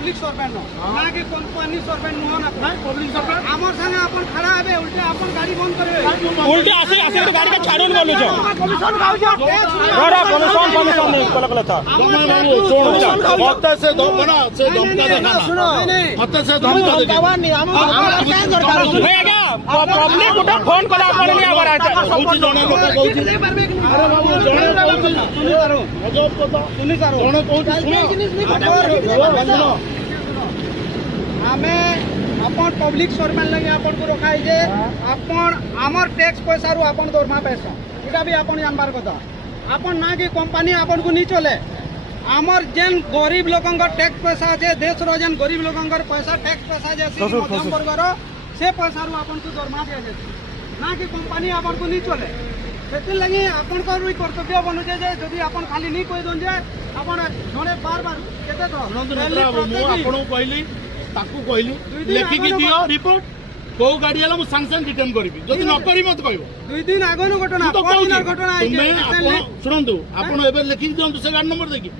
public servant ना कि company servant नुह ना पब्लिक सर्वेंट आमर संगे अपन खड़ा हेबे उल्टे अपन गाड़ी बंद करबे उल्टे आसे आसे तो गाड़ी का छाड़न बोलु छ कमीशन खाउछ रा कमीशन नहीं कल था मत से धमका से धमका देखा मत से धमका देखा नहीं आज्ञा पब्लिक उठा फोन कला पड़नी आवर कहूची जणे लोक कहूची अरे बाबू जणे कहूची सुनि तारो अजब कथा सुनि तारो जणे कहूची सुनो आमे अपन पब्लिक सर्वेंट लगे अपन को रखा है जे अपन हमर टैक्स पैसा रु अपन दरमा पैसा एटा भी अपन जानबार कथा अपन ना कि कंपनी अपन को नहीं चले आमर जेन गरीब लोकंकर टैक्स पैसा जे देश रो जेन गरीब लोकंकर पैसा टैक्स पैसा जे मध्यम वर्ग रो से पैसा रु अपन को दरमा दिया जाय ना कि कंपनी अपन को नहीं चले सेति लगी अपन को रुई कर्तव्य बनु जे जदी अपन खाली नहीं कोइ दोन जे अपन जने बार बार केते तो मु आपन कहली ताकू कहली लेखि की दियो रिपोर्ट को गाड़ी आला मु सांसन रिटर्न करबी जदी न करी मत कहबो 2 दिन आगनो घटना 4 दिन घटना तुमे आपन सुनंतु आपन एबे लेखि दियंतु से गाड़ी नंबर देखि